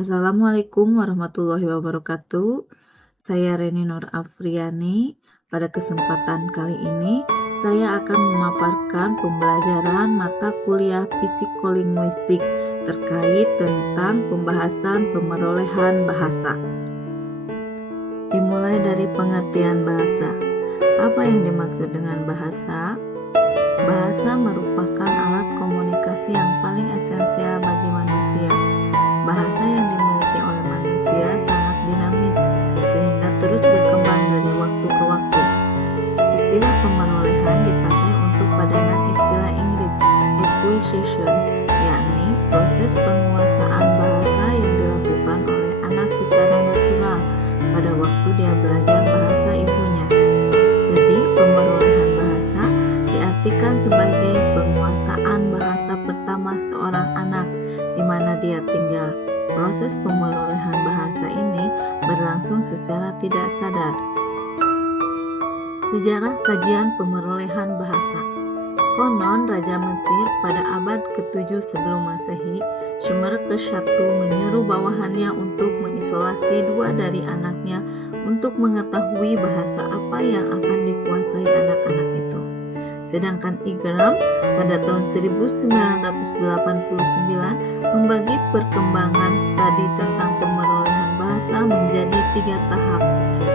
Assalamualaikum warahmatullahi wabarakatuh. Saya Reni Nur Afriani. Pada kesempatan kali ini, saya akan memaparkan pembelajaran mata kuliah psikolinguistik terkait tentang pembahasan pemerolehan bahasa. Dimulai dari pengertian bahasa. Apa yang dimaksud dengan bahasa? Bahasa merupakan alat komunikasi yang paling esensial bagi manusia. Bahasa yang dimiliki oleh manusia sangat dinamis, sehingga terus berkembang dari waktu ke waktu. Istilah pemerolehan dipakai untuk padanan istilah Inggris acquisition, yakni proses penguasaan bahasa yang dilakukan oleh anak secara natural pada waktu dia belajar bahasa ibunya. Jadi, pemerolehan bahasa diartikan sebagai penguasaan bahasa pertama seorang anak di mana dia tinggal. Proses pemerolehan bahasa ini berlangsung secara tidak sadar. Sejarah kajian pemerolehan bahasa. Konon Raja Mesir pada abad ke-7 sebelum Masehi, Sumerkes I menyuruh bawahannya untuk mengisolasi 2 dari anaknya untuk mengetahui bahasa apa yang akan dikuasai anak-anak itu. Sedangkan Igram pada tahun 1989 membagi perkembangan studi tentang pemerolehan bahasa menjadi 3 tahap,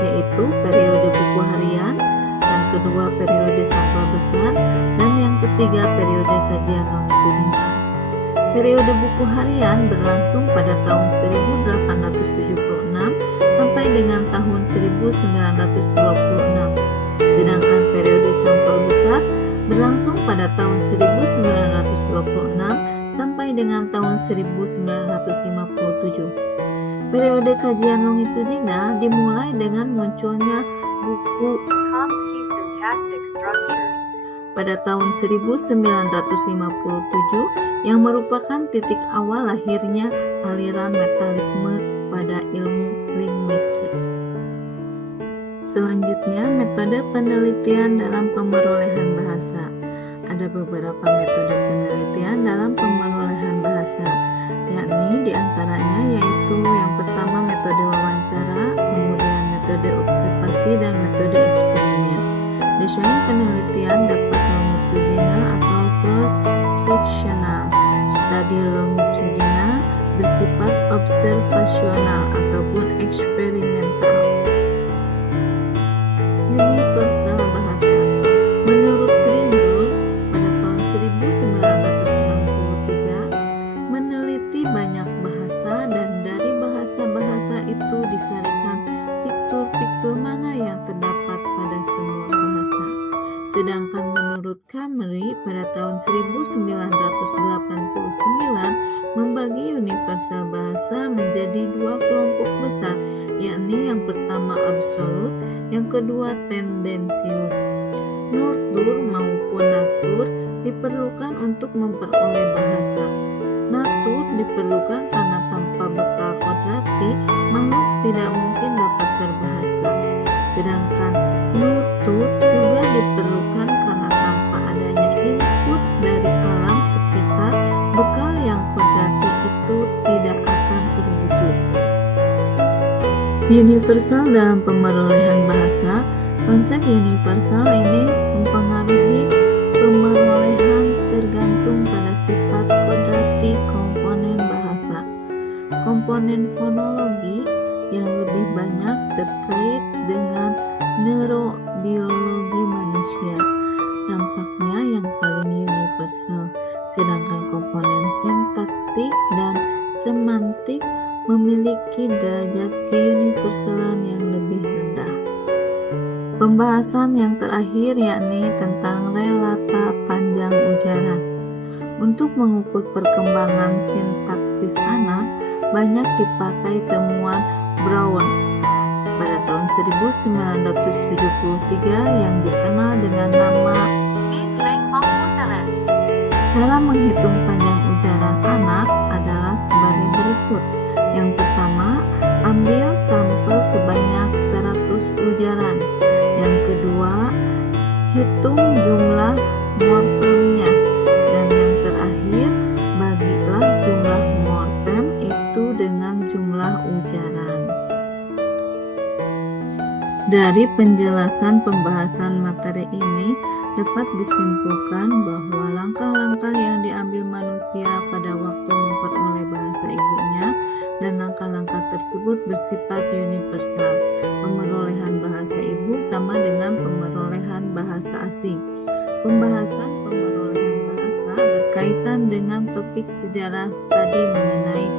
yaitu periode buku harian, yang kedua periode sampel besar, dan yang ketiga periode kajian longitudinal. Periode buku harian berlangsung pada tahun 1876 sampai dengan tahun 1926. Sedangkan periode sampel besar berlangsung pada tahun 1926 sampai dengan tahun 1957. Periode kajian longitudinal dimulai dengan munculnya buku Chomsky Syntactic Structures pada tahun 1957 yang merupakan titik awal lahirnya aliran metalisme pada ilmu linguistik. Selanjutnya, metode penelitian dalam pemerolehan bahasa. Ada beberapa metode penelitian dalam pemerolehan bahasa, yakni diantaranya yaitu yang pertama metode wawancara, kemudian metode observasi, dan metode eksperimen. Desain penelitian dapat longitudinal atau cross-sectional. Studi longitudinal bersifat observasional ataupun eksperimental. Universal bahasa. Menurut Greenberg pada tahun 1963 meneliti banyak bahasa dan dari bahasa-bahasa itu disarikan piktur-piktur mana yang terdapat pada semua bahasa. Sedangkan menurut Camry pada tahun 1989 membagi universal bahasa menjadi 2 kelompok besar, yakni yang pertama absolut, yang kedua tendensius. Nurtur maupun natur diperlukan untuk memperoleh bahasa. Natur diperlukan karena tanpa bekal kodrati makhluk tidak mungkin dapat berbahasa. Sedangkan nurtur juga diperlukan karena tanpa adanya input dari alam sekitar, bekal yang kodrati itu tidak akan terwujud. Universal dalam pemerolehan bahasa. Konsep universal ini mempengaruhi pemerolehan tergantung pada sifat kodrati komponen bahasa. Komponen fonologi yang lebih banyak terkait dengan neurobiologi manusia, tampaknya yang paling universal, sedangkan komponen sintaktik dan semantik memiliki derajat keuniversalan yang lebih rendah. Pembahasan yang terakhir yakni tentang relata panjang ujaran. Untuk mengukur perkembangan sintaksis anak, banyak dipakai temuan Brown pada tahun 1973 yang dikenal dengan nama Cara menghitung panjang ujaran anak adalah sebagai berikut. Yang pertama, ambil sampel sebanyak 100 ujaran. Yang kedua, hitung jumlah morfemnya. Dan yang terakhir, bagilah jumlah morfem itu dengan jumlah Dari penjelasan pembahasan materi ini dapat disimpulkan bahwa langkah-langkah yang diambil manusia pada waktu memperoleh bahasa ibunya dan langkah-langkah tersebut bersifat universal. Pemerolehan bahasa ibu sama dengan pemerolehan bahasa asing. Pembahasan pemerolehan bahasa berkaitan dengan topik sejarah studi mengenai